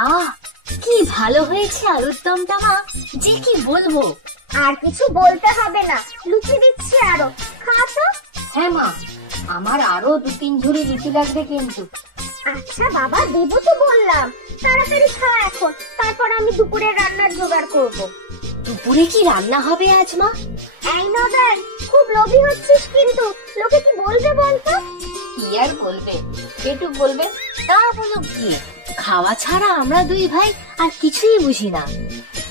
আহ, কি ভালো হয়েছে আলুর দমটা মা, যে কি বলবো। আর কিছু বলতে হবে না, লুচি দিচ্ছি আরো, খা তো। হ্যাঁ মা, আমার আরো 2-3 ঝুড়ি লুচি লাগবে কিন্তু। আচ্ছা বাবা, দেবো তো বললাম, তাড়াতাড়ি খা এখন, তারপর আমি দুপুরে রান্নার জোগাড় করব। দুপুরে কি রান্না হবে আজ মা? এই নদাই, খুব লোভী হচ্ছিস কিন্তু, লোকে কি বলবে বলতো? কি আর বলবে, পেটুক বলবে। তা বলো কি, খাওয়া ছাড়া আমরা দুই ভাই আর কিছুই বুঝি না।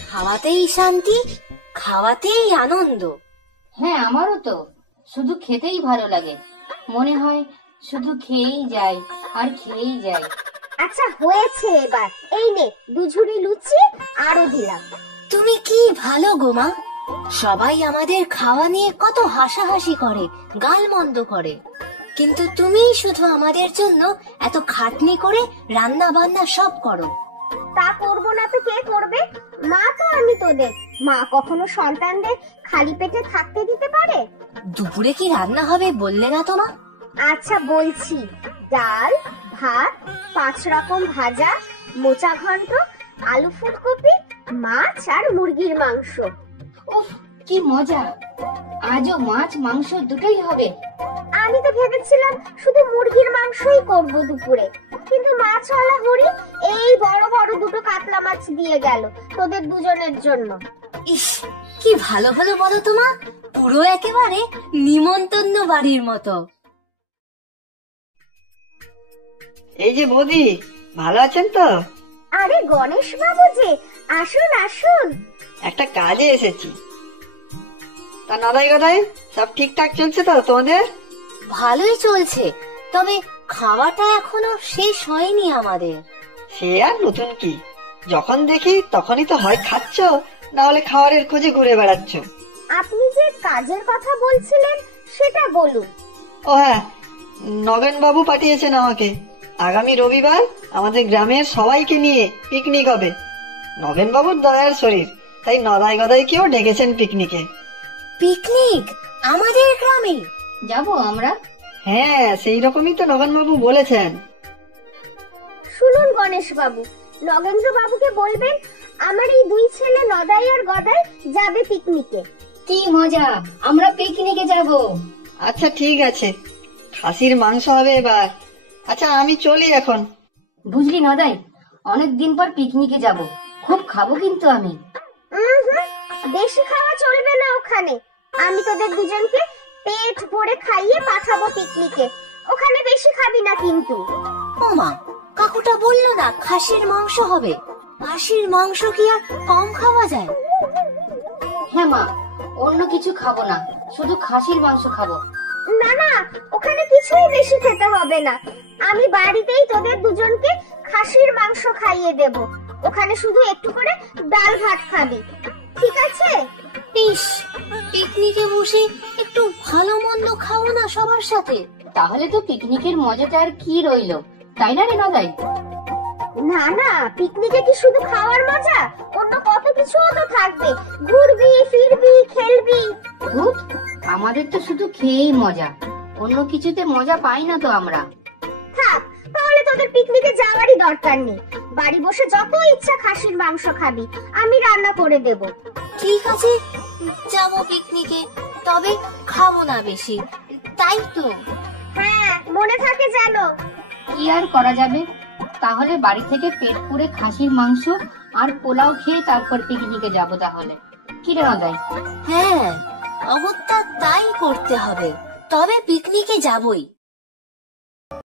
খাওয়াতেই শান্তি, খাওয়াতেই আনন্দ। হ্যাঁ, আমারও তো শুধু খেতেই ভালো লাগে, মনে হয় শুধু খেয়েই যাই আর খেয়েই যাই। আচ্ছা হয়েছে এবার, এই নে 2 ঝুড়ি লুচি আরো দিলাম। তুমি কি ভালো গো মা, সবাই আমাদের খাওয়া নিয়ে কত হাসাহাসি করে, গালমন্দ করে, কিন্তু তুমি শুধু আমাদের জন্য এত খাটনি করে রান্না বান্না সব করো। তা করবো না তো কে করবে? মা তো আমি তোদের। মা কখনো সন্তানদের খালি পেটে থাকতে দিতে পারে? দুপুরে কি রান্না হবে বললে না তো মা? আচ্ছা বলছি, ডাল, ভাত, 5 রকম ভাজা, মোচা ঘন্ট, আলু ফুলকপি, মাছ আর মুরগির মাংস। উফ, কি মজা! আজও মাছ মাংস দুটোই হবে। আমি তো ভেবেছিলাম শুধু মুরগির মাংসই করব দুপুরে, কিন্তু মাছওয়ালা হরি এই বড় বড় 2টো কাতলা মাছ দিয়ে গেল তোদের দুজনের জন্য। ইস, কি ভালো হলো বলো তো মা, পুরো একেবারে নিমন্ত্রণ বাড়ির মতো। এই যে বৌদি, ভালো আছেন তো? আরে গণেশ বাবু যে, আসুন আসুন। একটা কাজে এসেছি। তা নদাই গদাই, সব ঠিকঠাক চলছে তো তোমাদের? ভালোই চলছে, তবে খাওয়াটা এখনো শেষ হয়নি আমাদের। সে আর নতুন কি, যখন দেখি তখনই তো হয় খাচ্ছ, না হলে খাবারের খোঁজে ঘুরে বেড়াচ্ছ। আপনি যে কাজের কথা বলছিলেন সেটা বলুন। ও হ্যাঁ, নগেন বাবু পাঠিয়েছেন আমাকে। আগামী রবিবার আমাদের গ্রামের সবাইকে নিয়ে পিকনিক হবে। নগেন বাবুর দয়ার শরীর, তাই নদাই গদাইকেও ডেকেছেন পিকনিকে। পিকনিক আমাদের গ্রামে যাব আমরা? হ্যাঁ, সেই রকমই তো নগেন বাবু বলেছেন। শুনুন গণেশ বাবু, নগেন্দ্র বাবুকে বলবেন আমার এই 2 ছেলে নদাই আর গদাই যাবে পিকনিকে। কি মজা, আমরা পিকনিকে যাব। আচ্ছা ঠিক আছে, খাসির মাংস হবে এবার। আচ্ছা আমি চলি এখন। বুঝলি নদাই, অনেকদিন পর পিকনিকে যাব, খুব খাবো কিন্তু আমি। বেশি খাওয়া চলবে না ওখানে, আমি তোদের দুজনকে পেট ভরে খাইয়ে পাঠাবো পিকনিকে, ওখানে বেশি খাবি না কিন্তু। ও মা, কাকুটা বললো না খাসির মাংস হবে, খাসির মাংস কি আর কম খাওয়া যায়? হ্যাঁ মা, অন্য কিছু খাবো না, শুধু খাসির মাংস খাবো। না না, ওখানে কিছুই বেশি খেতে হবে না, আমি বাড়িতেই তোদের দুজনকে খাসির মাংস খাইয়ে দেব, ওখানে শুধু একটু করে ডাল ভাত খাবি, ঠিক আছে? ইস, পিকনিকে বসে একটু ভালো মন্দ খাবো না সবার সাথে, তাহলে তো পিকনিকের মজাটা আর কি রইলো, তাই না রে নদাই? না না, পিকনিকে কি শুধু খাওয়ার মজা, অন্য কত কিছুও তো থাকবে, ঘুরবি ফিরবি খেলবি। ধুত, আমাদের তো শুধু খেয়েই মজা, অন্য কিছুতে মজা পাই না তো আমরা। থাক, তাহলে তোদের পিকনিকে যাওয়ারই দরকার নেই, বাড়ি বসে যত ইচ্ছা খাসির মাংস খাবি, আমি রান্না করে দেব। ঠিক আছে, যাব পিকনিকে, তবে খাবো না বেশি, তাই তো? হ্যাঁ, মনে থাকে যেন। কি আর করা যাবে, তাহলে বাড়ি থেকে পেট পুরে খাসির মাংস আর পোলাও খেয়ে তারপর পিকনিকে যাব তাহলে, কি রে নদাই? হ্যাঁ, অগত্যা তাই করতে হবে, তবে পিকনিকে যাবই।